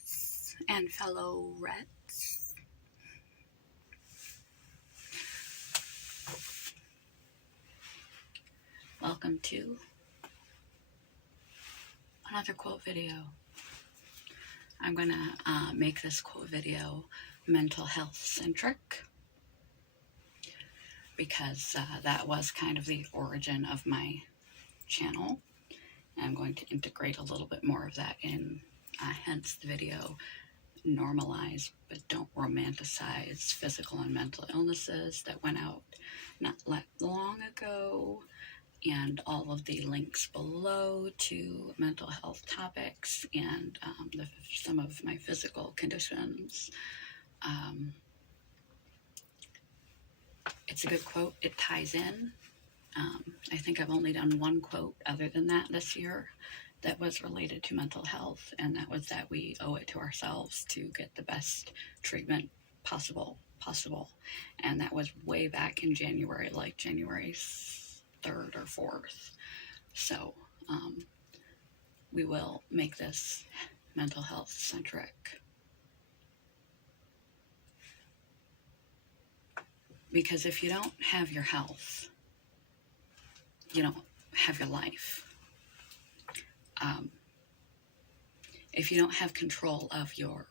friends and fellow Reds. Welcome to another quote video. I'm going to make this quote video mental health centric because that was kind of the origin of my channel. And I'm going to integrate a little bit more of that in, hence the video, normalize but don't romanticize physical and mental illnesses, that went out not long ago, and all of the links below to mental health topics and some of my physical conditions. It's a good quote. It ties in. I think I've only done one quote other than that this year that was related to mental health, and that was that we owe it to ourselves to get the best treatment possible. And that was way back in January, like January 3rd or 4th. So we will make this mental health centric. Because if you don't have your health, you don't have your life. If you don't have control of your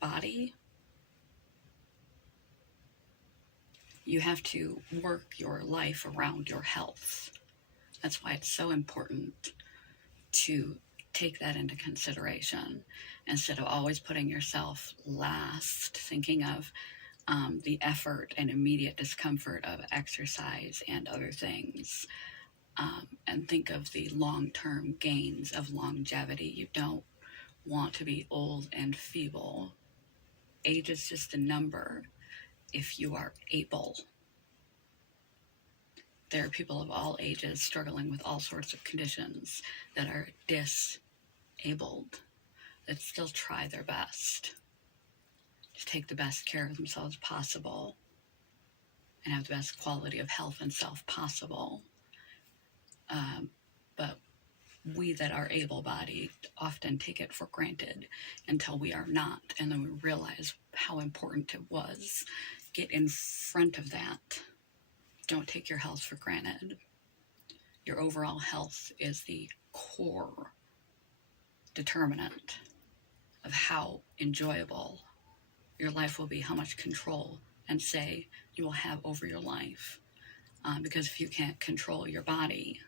body, you have to work your life around your health. That's why it's so important to take that into consideration instead of always putting yourself last, thinking of the effort and immediate discomfort of exercise and other things, and think of the long-term gains of longevity. You don't want to be old and feeble. Age is just a number if you are able. There are people of all ages struggling with all sorts of conditions that are disabled, that still try their best to take the best care of themselves possible and have the best quality of health and self possible. But we that are able-bodied often take it for granted until we are not, and then we realize how important it was. Get in front of that. Don't take your health for granted. Your overall health is the core determinant of how enjoyable your life will be, how much control and say you will have over your life. Because if you can't control your body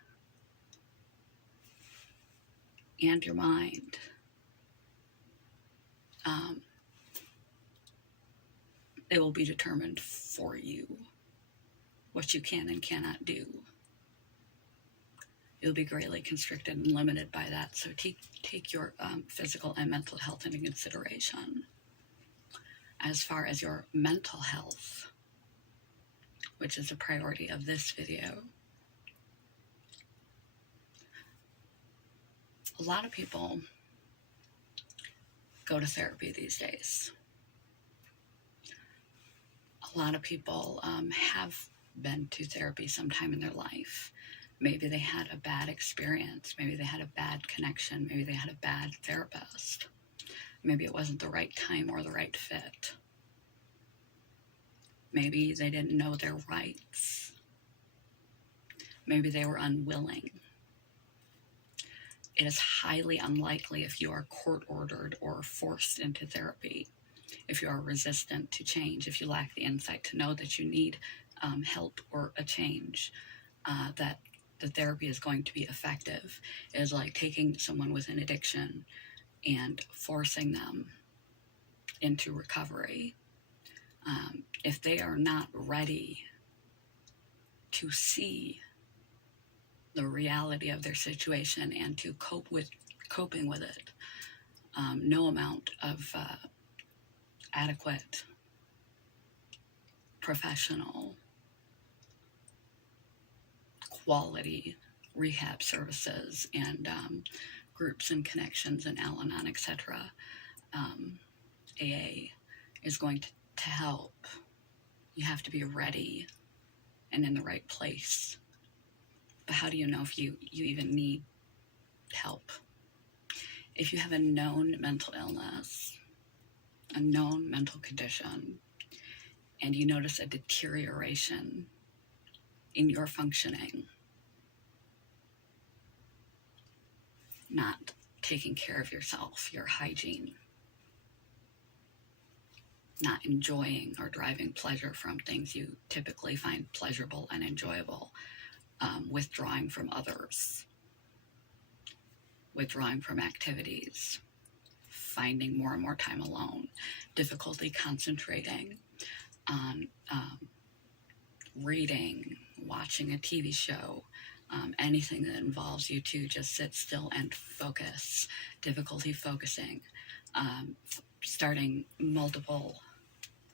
and your mind, it will be determined for you what you can and cannot do. You'll be greatly constricted and limited by that. So take your physical and mental health into consideration. As far as your mental health, which is a priority of this video, a lot of people go to therapy these days. A lot of people have been to therapy sometime in their life. Maybe they had a bad experience. Maybe they had a bad connection. Maybe they had a bad therapist. Maybe it wasn't the right time or the right fit. Maybe they didn't know their rights. Maybe they were unwilling. It is highly unlikely if you are court-ordered or forced into therapy, if you are resistant to change, if you lack the insight to know that you need help or a change, that the therapy is going to be effective. It is like taking someone with an addiction and forcing them into recovery. If they are not ready to see the reality of their situation and to coping with it, no amount of adequate professional quality rehab services and groups and connections and Al-Anon, etc., AA is going to help. You have to be ready and in the right place. But how do you know if you even need help? If you have a known mental illness, a known mental condition, and you notice a deterioration in your functioning, not taking care of yourself, your hygiene, not enjoying or deriving pleasure from things you typically find pleasurable and enjoyable, withdrawing from others, withdrawing from activities, finding more and more time alone, difficulty concentrating on reading, watching a TV show, anything that involves you to just sit still and focus, difficulty focusing, starting multiple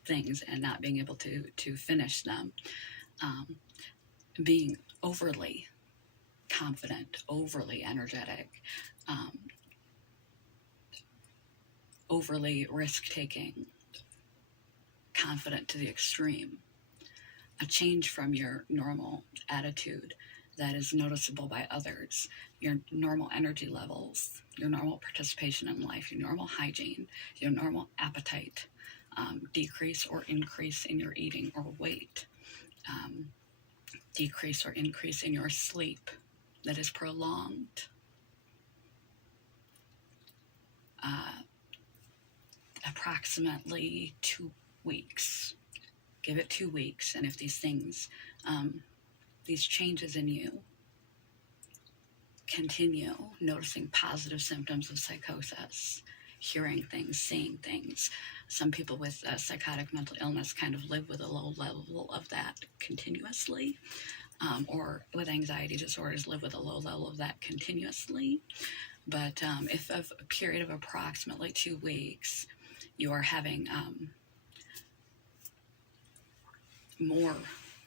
things and not being able to finish them, being overly confident, overly energetic, overly risk-taking, confident to the extreme, a change from your normal attitude that is noticeable by others, your normal energy levels, your normal participation in life, your normal hygiene, your normal appetite, decrease or increase in your eating or weight, decrease or increase in your sleep that is prolonged, approximately 2 weeks. Give it 2 weeks, and if these things, these changes in you continue, noticing positive symptoms of psychosis, hearing things, seeing things. Some people with psychotic mental illness kind of live with a low level of that continuously, or with anxiety disorders live with a low level of that continuously. But if of a period of approximately 2 weeks, you are having more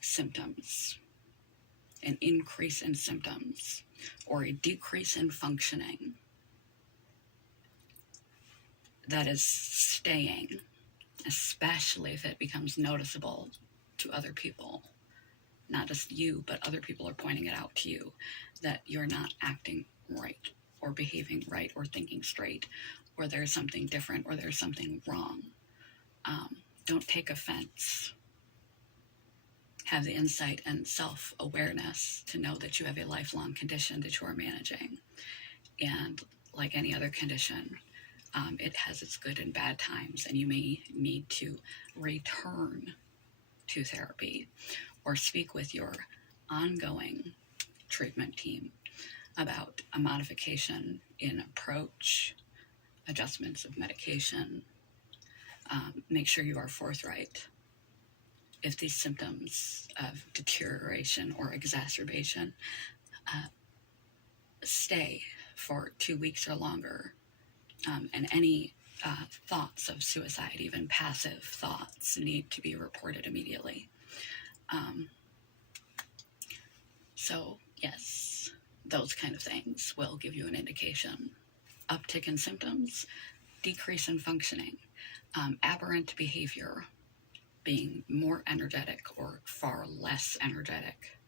symptoms, an increase in symptoms, or a decrease in functioning that is staying, especially if it becomes noticeable to other people, not just you, but other people are pointing it out to you, that you're not acting right, or behaving right, or thinking straight, or there's something different, or there's something wrong. Don't take offense. Have the insight and self-awareness to know that you have a lifelong condition that you are managing. And like any other condition, it has its good and bad times, and you may need to return to therapy or speak with your ongoing treatment team about a modification in approach, adjustments of medication. Make sure you are forthright. If these symptoms of deterioration or exacerbation stay for 2 weeks or longer, and any thoughts of suicide, even passive thoughts, need to be reported immediately. So yes, those kind of things will give you an indication. Uptick in symptoms, decrease in functioning, aberrant behavior, being more energetic or far less energetic,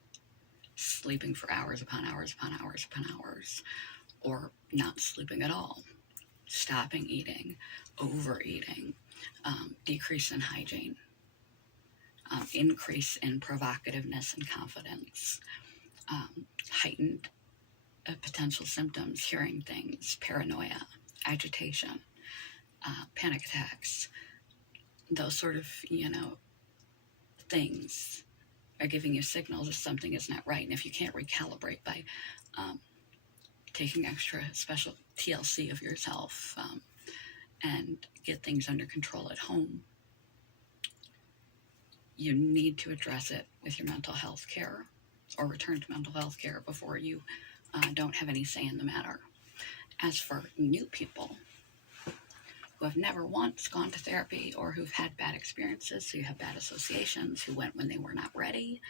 sleeping for hours upon hours upon hours upon hours, or not sleeping at all, stopping eating, overeating, decrease in hygiene, increase in provocativeness and confidence, heightened potential symptoms, hearing things, paranoia, agitation, panic attacks. Those sort of, things are giving you signals if something is not right. And if you can't recalibrate by taking extra special TLC of yourself and get things under control at home, you need to address it with your mental health care, or return to mental health care before you don't have any say in the matter. As for new people who have never once gone to therapy, or who've had bad experiences, so you have bad associations, who went when they were not ready,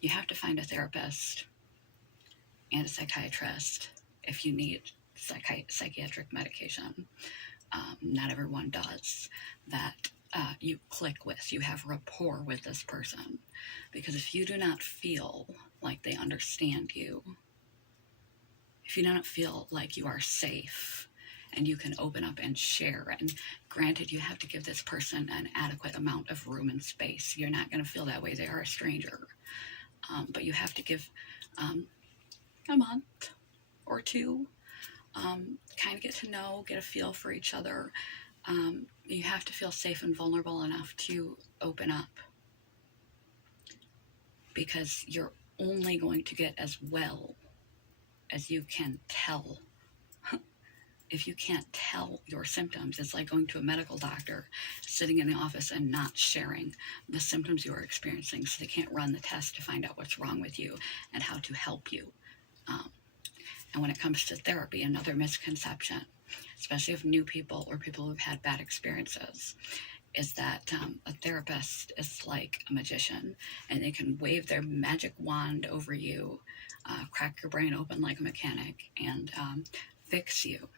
you have to find a therapist and a psychiatrist if you need psychiatric medication. Not everyone does. That you click with, you have rapport with this person. Because if you do not feel like they understand you, if you don't feel like you are safe and you can open up and share, and granted, you have to give this person an adequate amount of room and space. You're not going to feel that way. They are a stranger. But you have to give a month or two, kind of get to know, get a feel for each other. You have to feel safe and vulnerable enough to open up, because you're only going to get as well as you can tell. If you can't tell your symptoms, it's like going to a medical doctor, sitting in the office and not sharing the symptoms you are experiencing, so they can't run the test to find out what's wrong with you and how to help you. And when it comes to therapy, another misconception, especially of new people or people who've had bad experiences, is that a therapist is like a magician, and they can wave their magic wand over you, crack your brain open like a mechanic, and fix you.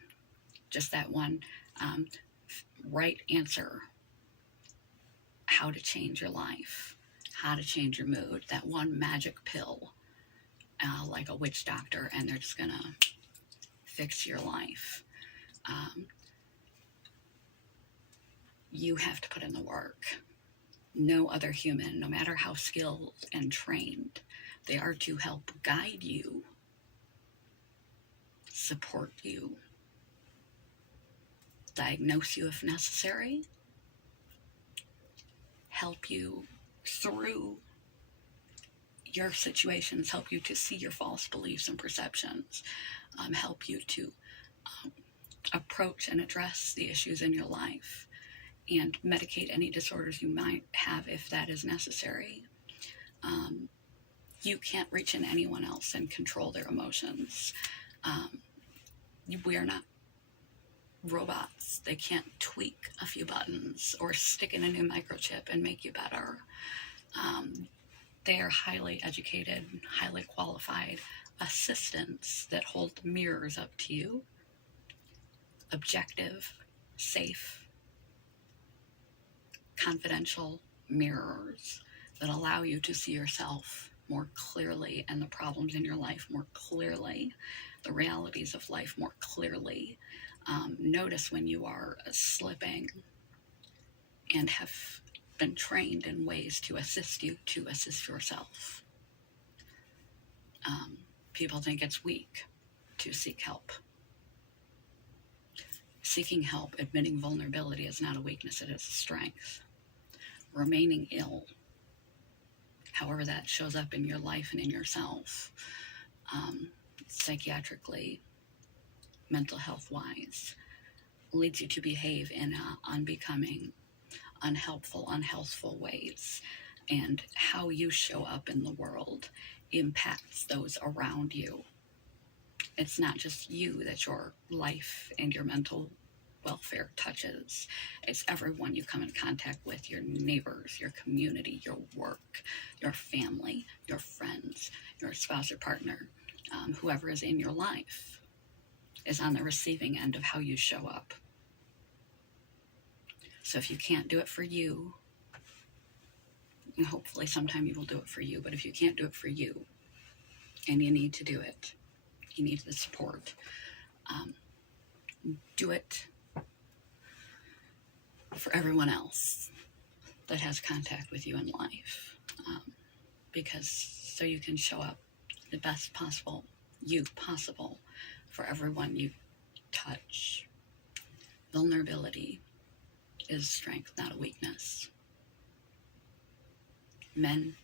Just that one right answer, how to change your life, how to change your mood, that one magic pill, like a witch doctor, and they're just gonna fix your life. You have to put in the work. No other human, no matter how skilled and trained, they are to help guide you, support you, diagnose you if necessary, help you through your situations, help you to see your false beliefs and perceptions, help you to approach and address the issues in your life, and medicate any disorders you might have if that is necessary. You can't reach in anyone else and control their emotions. We are not robots. They can't tweak a few buttons or stick in a new microchip and make you better. They are highly educated, highly qualified assistants that hold mirrors up to you, objective, safe, confidential mirrors that allow you to see yourself more clearly and the problems in your life more clearly, the realities of life more clearly. Notice when you are slipping, and have been trained in ways to assist you to assist yourself. People think it's weak to seek help. Seeking help, admitting vulnerability is not a weakness, it is a strength. Remaining ill, however that shows up in your life and in yourself, psychiatrically, mental health-wise, leads you to behave in unbecoming, unhelpful, unhealthful ways. And how you show up in the world impacts those around you. It's not just you that your life and your mental welfare touches. It's everyone you come in contact with, your neighbors, your community, your work, your family, your friends, your spouse or partner, whoever is in your life is on the receiving end of how you show up. So if you can't do it for you, hopefully sometime you will do it for you, but if you can't do it for you and you need to do it, you need the support, do it for everyone else that has contact with you in life, because so you can show up the best possible you possible for everyone you touch. Vulnerability is strength, not a weakness. Men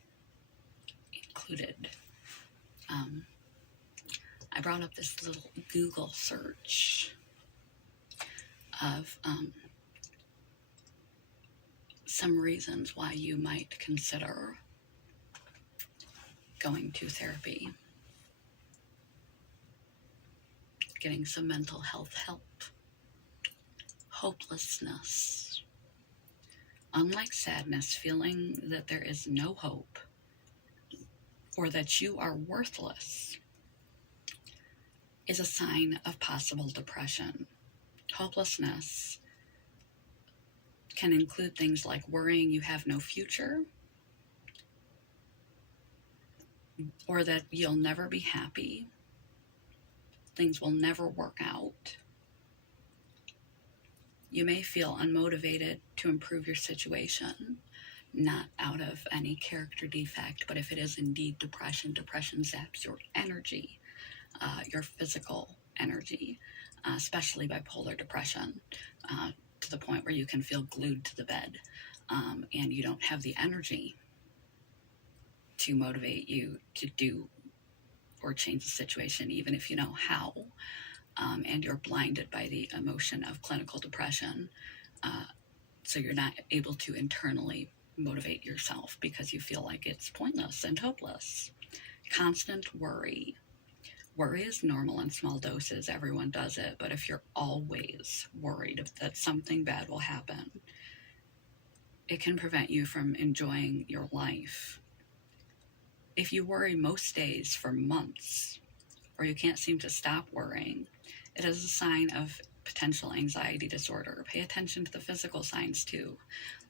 included. I brought up this little Google search of some reasons why you might consider going to therapy, getting some mental health help. Hopelessness. Unlike sadness, feeling that there is no hope or that you are worthless is a sign of possible depression. Hopelessness can include things like worrying you have no future, or that you'll never be happy, things will never work out. You may feel unmotivated to improve your situation, not out of any character defect, but if it is indeed depression, depression zaps your energy, your physical energy, especially bipolar depression, to the point where you can feel glued to the bed, and you don't have the energy to motivate you to do or change the situation, even if you know how, and you're blinded by the emotion of clinical depression, so you're not able to internally motivate yourself because you feel like it's pointless and hopeless. Constant worry. Worry is normal in small doses. Everyone does it. But if you're always worried that something bad will happen, it can prevent you from enjoying your life. If you worry most days for months, or you can't seem to stop worrying, it is a sign of potential anxiety disorder. Pay attention to the physical signs too,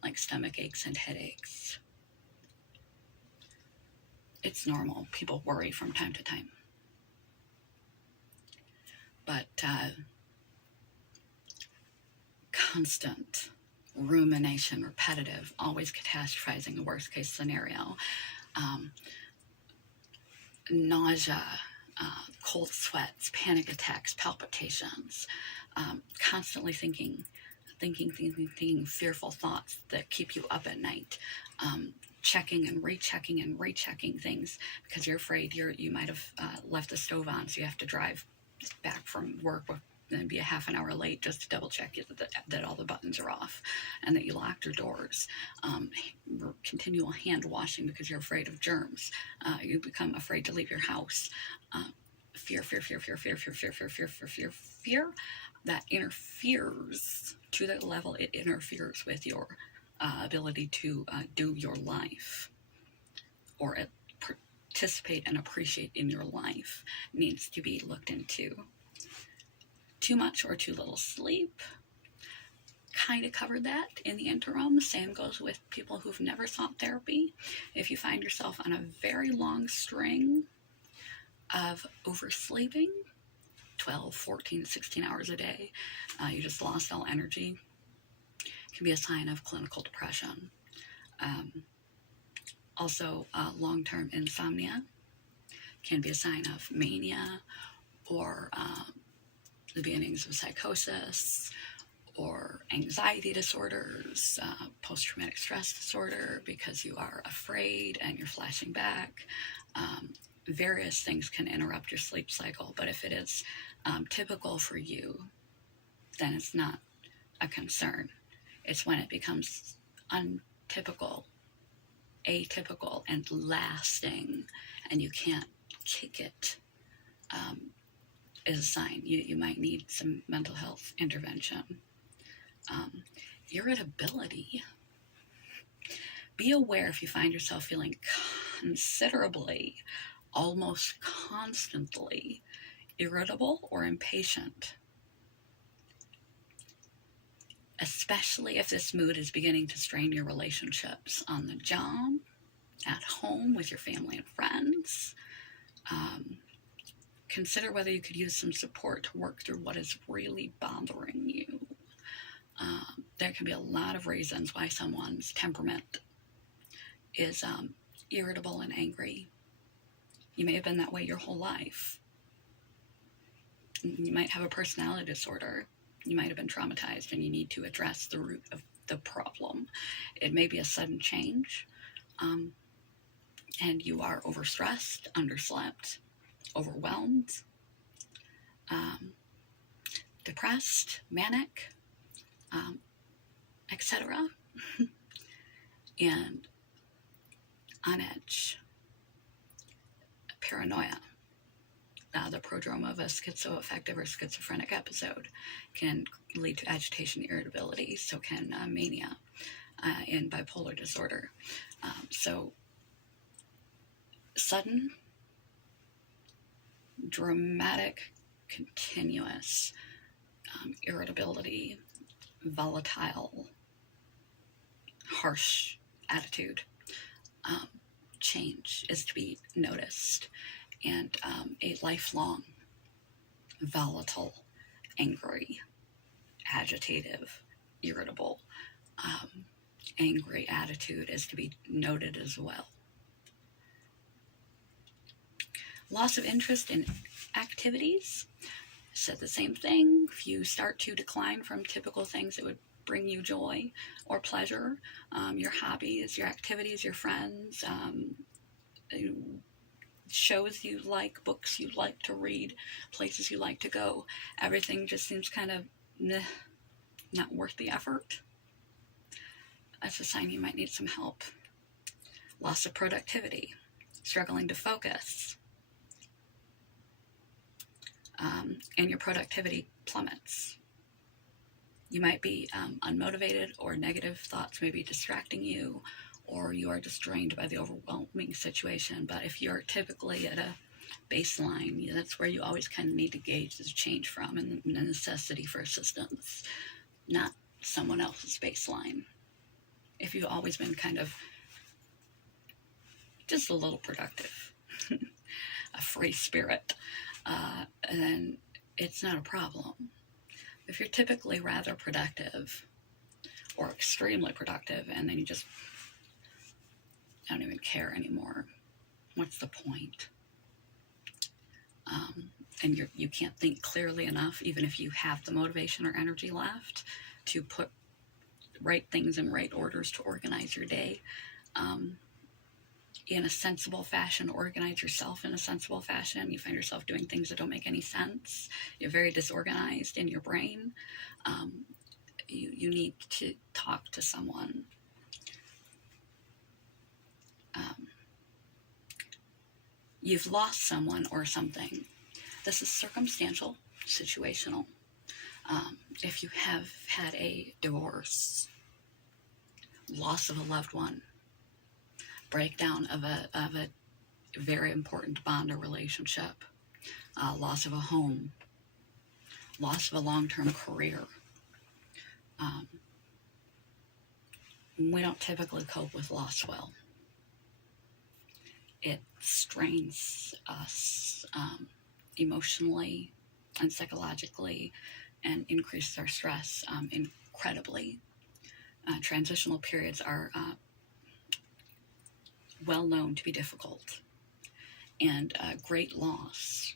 like stomach aches and headaches. It's normal. People worry from time to time. But constant rumination, repetitive, always catastrophizing the worst case scenario, nausea, cold sweats, panic attacks, palpitations, constantly thinking, fearful thoughts that keep you up at night, checking and rechecking things because you're afraid you might have left the stove on, so you have to drive back from work and be a half an hour late just to double check that all the buttons are off and that you locked your doors. Continual hand washing because you're afraid of germs. You become afraid to leave your house. Fear that interferes to the level it interferes with your ability to do your life or participate and appreciate in your life needs to be looked into. Too much or too little sleep. Kind of covered that in the interim. Same goes with people who've never sought therapy. If you find yourself on a very long string of oversleeping, 12, 14, 16 hours a day, you just lost all energy, can be a sign of clinical depression. Also, long-term insomnia can be a sign of mania or the beginnings of psychosis or anxiety disorders, post-traumatic stress disorder because you are afraid and you're flashing back. Various things can interrupt your sleep cycle, but if it is typical for you, then it's not a concern. It's when it becomes untypical, atypical, and lasting, and you can't kick it, is a sign you might need some mental health intervention. Irritability. Be aware if you find yourself feeling considerably, almost constantly irritable or impatient, especially if this mood is beginning to strain your relationships on the job, at home, with your family and friends. Consider whether you could use some support to work through what is really bothering you. There can be a lot of reasons why someone's temperament is irritable and angry. You may have been that way your whole life. You might have a personality disorder. You might have been traumatized and you need to address the root of the problem. It may be a sudden change, and you are overstressed, underslept, overwhelmed, depressed, manic, etc., and on edge, paranoia. The prodrome of a schizoaffective or schizophrenic episode can lead to agitation, irritability, so can mania in bipolar disorder. So sudden, dramatic, continuous irritability, volatile, harsh attitude change is to be noticed, and a lifelong volatile, angry, agitative, irritable. Angry attitude is to be noted as well. Loss of interest in activities. Said the same thing. If you start to decline from typical things that would bring you joy or pleasure, your hobbies, your activities, your friends, shows you like, books you like to read, places you like to go, everything just seems kind of not worth the effort. That's a sign you might need some help. Loss of productivity, struggling to focus, and your productivity plummets. You might be unmotivated, or negative thoughts may be distracting you, or you are just drained by the overwhelming situation. But if you're typically at a baseline, that's where you always kind of need to gauge the change from, and the necessity for assistance, not someone else's baseline. If you've always been kind of just a little productive, a free spirit, then it's not a problem. If you're typically rather productive or extremely productive, and then you just don't even care anymore, what's the point? And you can't think clearly enough, even if you have the motivation or energy left, to put right things in right orders to organize your day in a sensible fashion, organize yourself in a sensible fashion. You find yourself doing things that don't make any sense. You're very disorganized in your brain. You need to talk to someone. You've lost someone or something. This is circumstantial, situational. If you have had a divorce, loss of a loved one, breakdown of a very important bond or relationship, loss of a home, loss of a long-term career, we don't typically cope with loss well. It strains us emotionally and psychologically, and increases our stress incredibly. Transitional periods are well known to be difficult, and great loss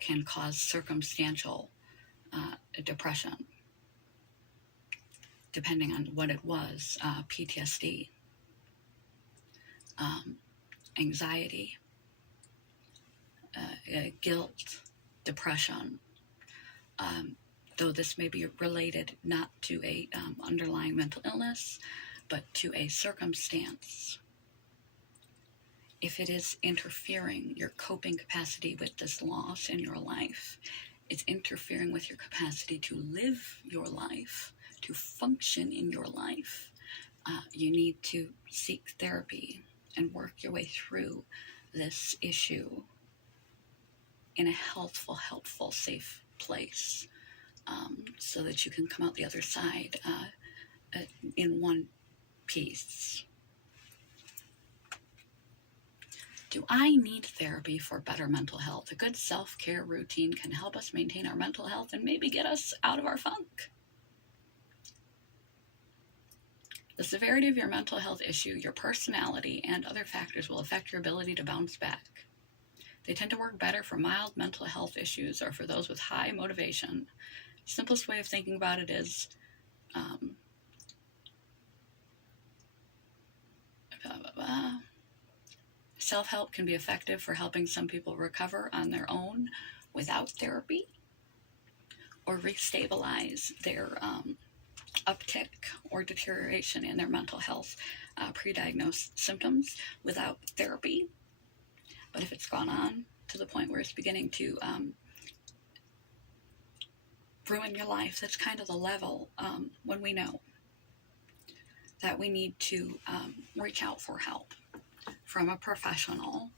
can cause circumstantial depression, depending on what it was, PTSD, anxiety, guilt, depression, though this may be related not to a underlying mental illness, but to a circumstance. If it is interfering your coping capacity with this loss in your life, it's interfering with your capacity to live your life, to function in your life, you need to seek therapy and work your way through this issue in a helpful, safe place, so that you can come out the other side in one piece. Do I need therapy for better mental health? A good self-care routine can help us maintain our mental health and maybe get us out of our funk. The severity of your mental health issue, your personality, and other factors will affect your ability to bounce back. They tend to work better for mild mental health issues or for those with high motivation. The simplest way of thinking about it is self-help can be effective for helping some people recover on their own without therapy, or restabilize their uptick or deterioration in their mental health pre-diagnosed symptoms without therapy. But if it's gone on to the point where it's beginning to ruin your life, that's kind of the level when we know that we need to reach out for help from a professional,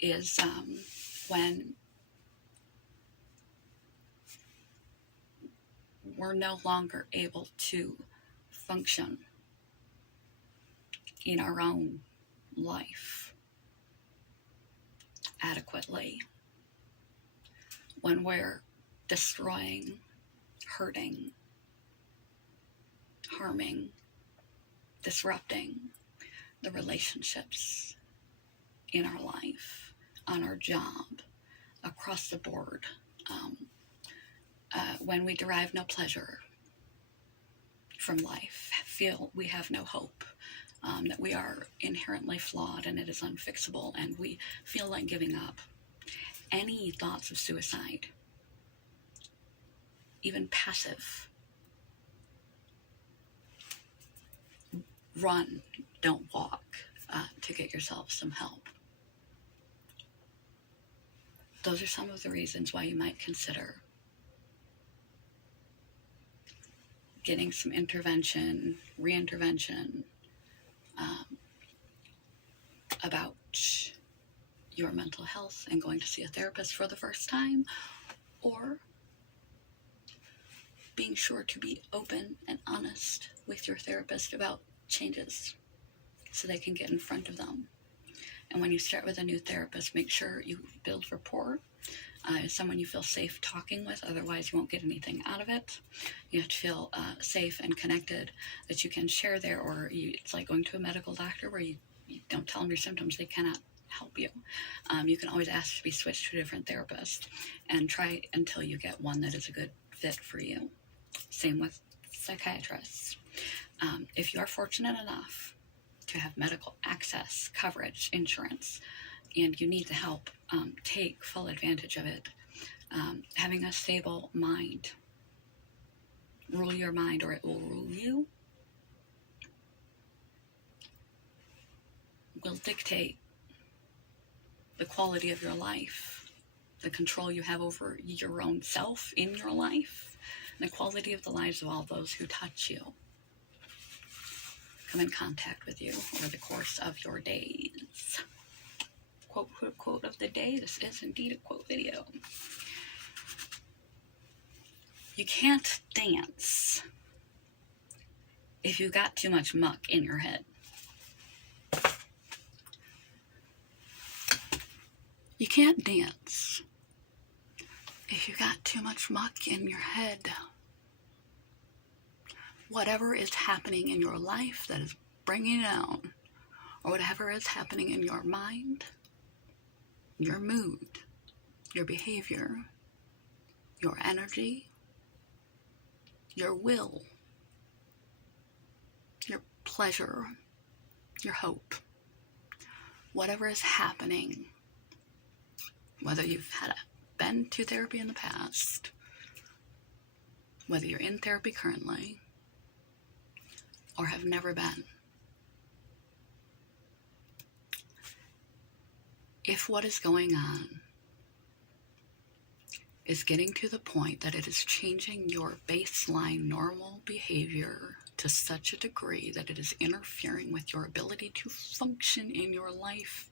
is when we're no longer able to function in our own life adequately. when we're destroying, hurting, harming, disrupting the relationships in our life, on our job, across the board, when we derive no pleasure from life, feel we have no hope, that we are inherently flawed and it is unfixable, and we feel like giving up. Any thoughts of suicide, even passive, run, don't walk, to get yourself some help. Those are some of the reasons why you might consider getting some intervention, reintervention, about your mental health and going to see a therapist for the first time, or being sure to be open and honest with your therapist about changes so they can get in front of them. And when you start with a new therapist, make sure you build rapport. Someone you feel safe talking with, otherwise you won't get anything out of it. You have to feel safe and connected, that you can share there, or it's like going to a medical doctor where you don't tell them your symptoms, they cannot help you. You can always ask to be switched to a different therapist and try until you get one that is a good fit for you. Same with psychiatrists. If you are fortunate enough to have medical access, coverage, insurance, and you need the help, take full advantage of it. Having a stable mind, rule your mind or it will rule you, will dictate the quality of your life, the control you have over your own self in your life, and the quality of the lives of all those who touch you, come in contact with you over the course of your days. Quote of the day. This is indeed a quote video. You can't dance if you got too much muck in your head. You can't dance if you got too much muck in your head. Whatever is happening in your life that is bringing you down, or whatever is happening in your mind, your mood, your behavior, your energy, your will, your pleasure, your hope, whatever is happening, whether you've been to therapy in the past, whether you're in therapy currently, or have never been. If what is going on is getting to the point that it is changing your baseline normal behavior to such a degree that it is interfering with your ability to function in your life,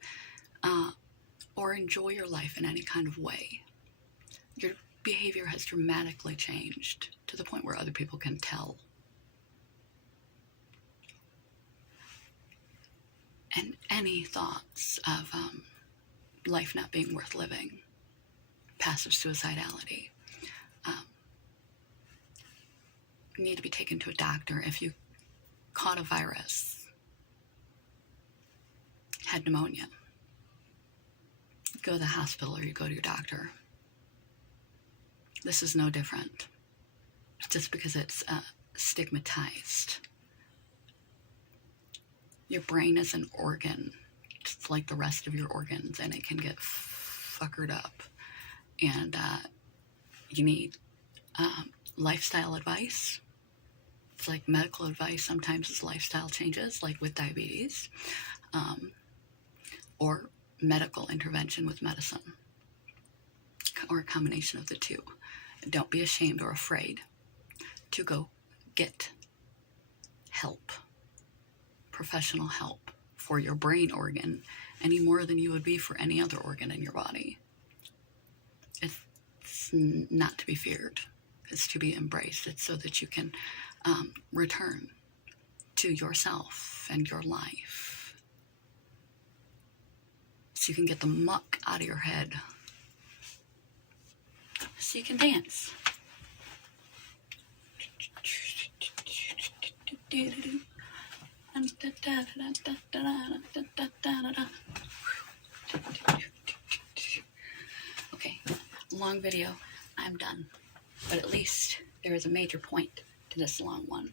or enjoy your life in any kind of way, your behavior has dramatically changed to the point where other people can tell. And any thoughts of life not being worth living, passive suicidality, need to be taken to a doctor. If you caught a virus, had pneumonia, go to the hospital or you go to your doctor. This is no different, just because it's stigmatized. Your brain is an organ, just like the rest of your organs, and it can get fuckered up. And you need lifestyle advice. It's like medical advice sometimes is lifestyle changes, like with diabetes, or medical intervention with medicine, or a combination of the two. Don't be ashamed or afraid to go get help, professional help for your brain organ, any more than you would be for any other organ in your body. It's not to be feared. It's to be embraced. It's so that you can return to yourself and your life. So you can get the muck out of your head. so you can dance. Okay, long video. I'm done. But at least there is a major point to this long one.